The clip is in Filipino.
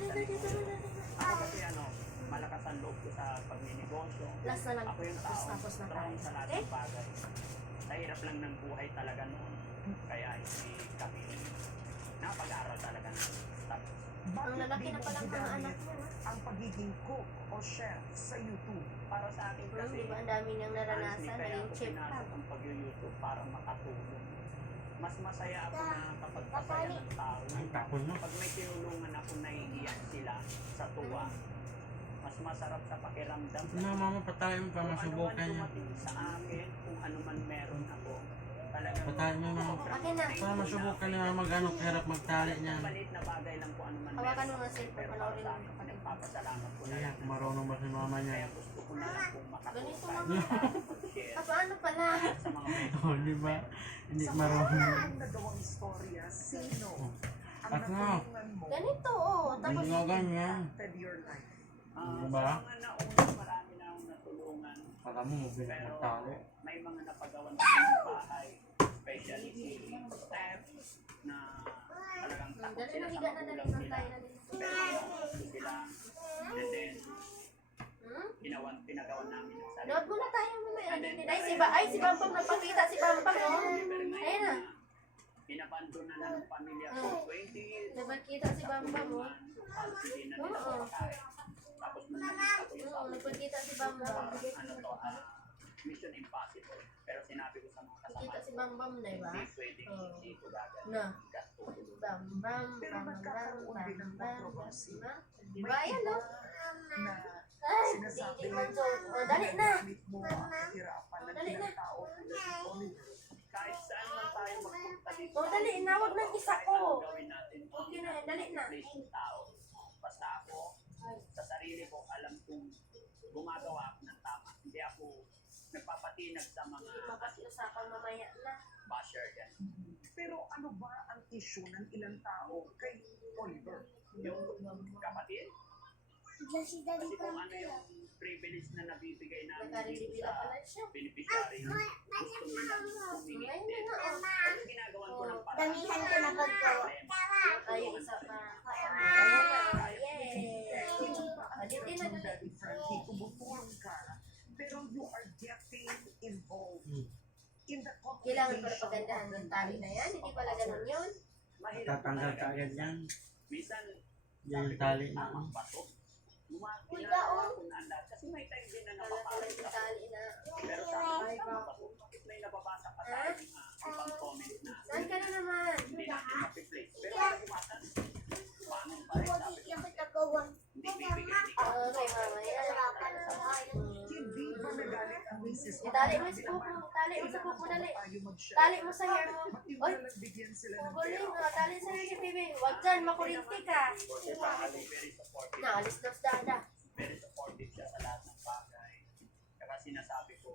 Ako kasi malakas ang loob ko sa pagninegosyo. Last na lang. Ako yung tao, Tapos na tayo. strong sa lahat ng bagay. Sa hirap lang ng buhay talaga noon. Kaya hindi kami napag-aral talaga ng tapos. Ang lalaki na palang mga anak mo. Ang pagiging cook o chef sa YouTube? Para sa akin kasi, Di ba ang dami niyang naranasan, kaya naging ako chef ka. pinasok ang pag-YouTube para makatulong. Mas masaya ako na kapag pasaya ng tao. Pag may tinulungan ako, naiiyak sila sa tuwa. Mas masarap sa pakiramdam. Mama, patayin mo pa, masubukan niya. Dumating sa akin, kung ano man meron ako. Talagang Patayin mo mama. Akin na. Para masubukan niya mag-ano, hirap magtali niya. maliit na bagay lang kung ano man Hawakan mo meron. nga cellphone, Pero panoorin para sa mo akin, kapatid. nagpapasalamat ko na Kaya lang. kung marunong ba si mama Kaya niya. gusto ko na lang kung Ganito makatulong lang. mag-share Ah, paano pala? sa mga may Oh, di ba? Hindi Sa marunong. mga nagawang istorya, sino ang At nga. natulungan mo Ganito, oh. Tapos, Hindi nga ganyan. affected your life? Diba? Sa mga nauna, marami na akong natulungan. Para mo, mabilis Pero magtali. may mga napagawan na ng bahay, especially si Steph, na talagang takot dali sila na, sa higa na, dali magulang na nila. tayo na din. Pero gusto sila, and then, Hmm? pinagawan namin ng sarili. Load muna tayo mamaya. Ay, si Bambam, napakita si Bambam, oh. Ayun na. Pinabandon na ng pamilya ko 20 years. Napakita si Bambam, oh. Halos hindi na nila Oo. makakain. Tapos nung nakita ko yung Oo, napakita si Bambam. Mission Impossible. Pero sinabi ko sa mga kasama Nakita si Bambam, di ba? hindi pwedeng Oo. hindi ko gagawin. Na. Gasto. Bambam, Pero Bambam, nagkakaroon din ng Bambam. controversy. Di ba? Ayan, no? Na Ay, sinasabi hindi man so. Oh, dali na. gamit mo ang kahirapan ng Dali na. ilang tao tulad ni Oliver. Kahit saan man tayo magpunta dito. Oh, dali na. Huwag nang isa ko. Gawin natin. Okay na, dali na. Place ng tao. Basta ako, sa sarili ko, alam kong gumagawa ako ng tama. Hindi ako nagpapatinag sa mga Mapag-usapan mamaya na. basher yan. Pero ano ba ang issue ng ilang tao kay Oliver? Yung kapatid, kasi kung ano yung privilege na nabibigay namin Nagka-receive dito na sa pala siya. beneficiary, gusto nila humingi Ayun din. na, oh. Kasi ginagawan ko ng paraan. Damihan ko na pagkawa. Tayo isa pa. Ayan na. Yay. Hindi na Daddy Frankie, tumutulong ka, pero you are getting involved in the Kailangan pala complication pagandahan of ng the tali na yan. Hindi pala ganun yun. Mahirap Tatanggal ka talaga. agad yan. Minsan, Yan yung tali na. tamang bato. Uy, Ginagawa ko na ang lahat. Kasi may time din na Kala napapalit yung ako. tali na. Pero sa akin, tamang bato. Bakit may nababasa pa tayo ibang comment na Saan ka na naman? hindi natin mapiplace. Pero iwasan, paano pa rin sabi ko, hindi bibigay ni God. Okay, mamaya. Hindi ba nagalit ang misis mo? Itali mo sa buhok mo. Tali mo sa buhok mo, dali. Tayo mag-share. Tali mo sa hair mo. Ba't yung Oy, nagbigyan sila ng guguling pera? mo. Tali sa hair ni Bibi. Huwag dyan, makurinti ka. Kasi family, very supportive. Naalis na sa dada. Very supportive siya sa lahat ng bagay. Kaya sinasabi ko,